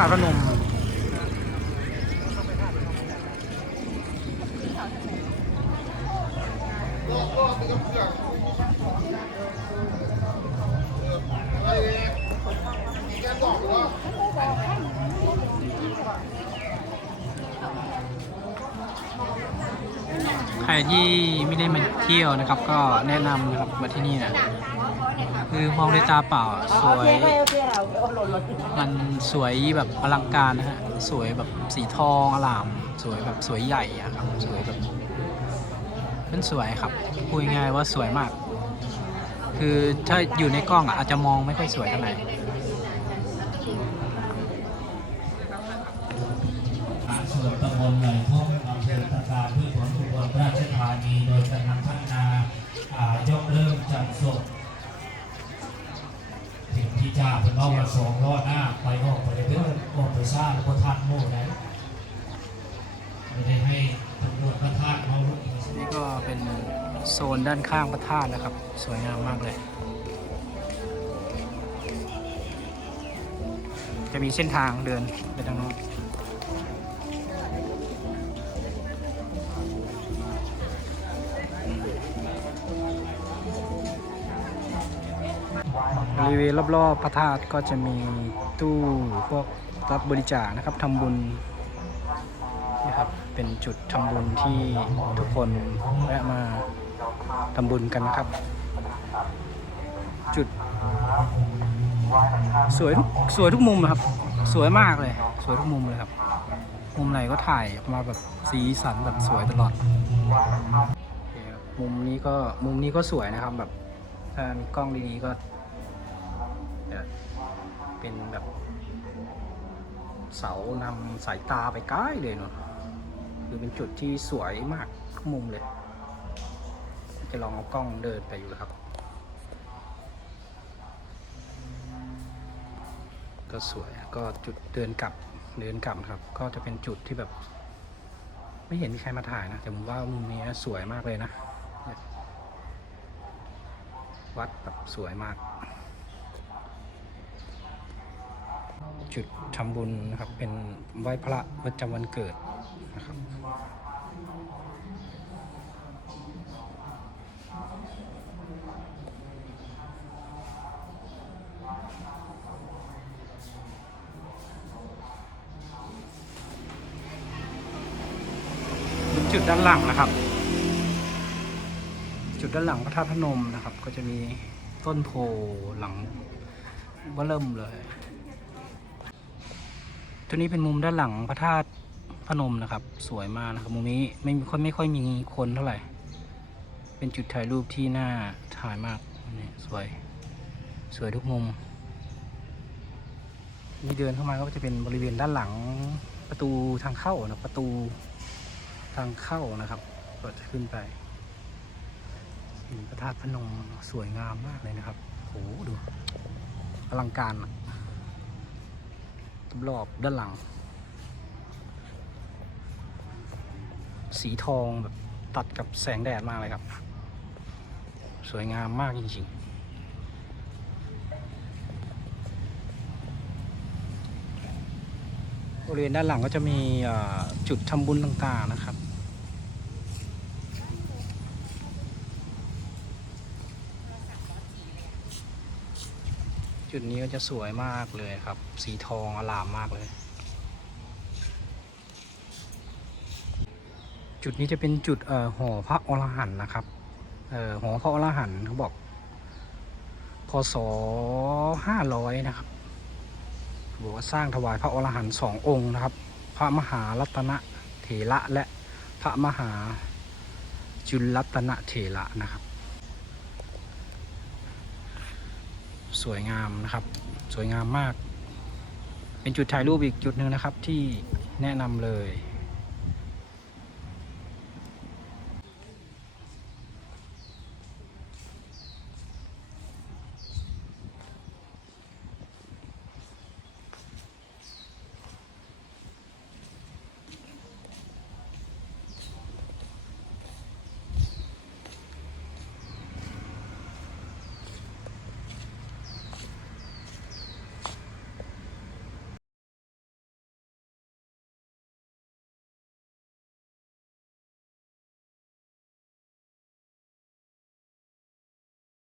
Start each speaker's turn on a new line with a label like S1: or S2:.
S1: าตุพนมใค รที่ไม่ได้มาเที่ยวนะครับ ก็แนะนำนะครับมาที่นี่นะคือมองด้วยตาเปล่าสวย มันสวยแบบอลังการนะฮะสวยแบบสีทองอลาม สวยแบบสวยใหญ่อะครับสวยแบบมันสวยครับพูดง่ายว่าสวยมาก คือถ้าอยู่ในกล้องอะอาจจะมองไม่ค่อยสวยเท่าไหร่
S2: ส่วนตำบลไหล ยกเริ่มจัดศพถึงที่จ่าเป็นนอกมาสองล้อหน้า ไปออกไปเพื่อออกไปซ่าแล้วก็ทันโม่ได้ไม่ได้ให้ตำรวจประทานมาลุก
S1: นี่ก็เป็นโซนด้านข้างพระธาตุนะครับ สวยงามมากเลย จะมีเส้นทางเดินไปทางโน้น บริเวณรอบๆพระธาตุก็จะมีตู้พวกรับบริจาคนะครับทำบุญนะครับเป็นจุดทำบุญที่ทุกคนแวะมาทำบุญกันนะครับ จุด สวยทุกสวยทุกมุมนะครับ สวยมากเลย สวยทุกมุมเลยครับมุมไหนก็ถ่ายมาแบบสีสันแบบสวยตลอดมุมนี้ก็มุมนี้ก็สวยนะครับแบบถ้ามีกล้องดีๆก็ เป็นแบบเสานำสายตาไปใกล้เลยเนาะคือเป็นจุดที่สวยมากทุกมุมเลย จะลองเอากล้องเดินไปอยู่ครับ ก็สวยก็จุดเดินกลับเดินกลับครับ ก็จะเป็นจุดที่แบบ ไม่เห็นมีใครมาถ่ายนะแต่ผมว่ามุมนี้สวยมากเลยนะ วัดแบบสวยมาก จุดทำบุญนะครับ เป็นไหว้พระประจำวันเกิดนะครับจุดด้านหลังนะครับ จุดด้านหลังพระธาตุพนมนะครับ ก็จะมีต้นโพหลังเว่าเริ่มเลย ตัวนี้เป็นมุมด้านหลังพระธาตุพนมนะครับ สวยมากนะครับ มุมนี้ไม่ค่อยไม่ค่อยมีคนเท่าไหร่ เป็นจุดถ่ายรูปที่น่าถ่ายมากนี่สวย สวยทุกมุมนี่เดินเข้ามาก็จะเป็นบริเวณด้านหลังประตูทางเข้านะประตูทางเข้านะครับ ก็จะขึ้นไปหินพระธาตุพนมสวยงามมากเลยนะครับโหดูอลังการอะ รอบด้านหลัง สีทองแบบตัดกับแสงแดดมากเลยครับ สวยงามมากจริงๆบริเวณด้านหลังก็จะมีจุดทำบุญต่างๆนะครับ จุดนี้ก็จะสวยมากเลยครับ สีทองอลามมากเลย จุดนี้จะเป็นจุดเอ่อหอพระอรหันต์นะครับเอ่อหอพระอรหันต์เขาบอกพศห้าร้อยนะครับบอกว่าสร้างถวายพระอรหันต์สององค์นะครับ พระมหารัตนเถระและพระมหาจุลรัตนเถระนะครับ สวยงามนะครับ สวยงามมาก เป็นจุดถ่ายรูปอีกจุดหนึ่งนะครับที่แนะนำเลย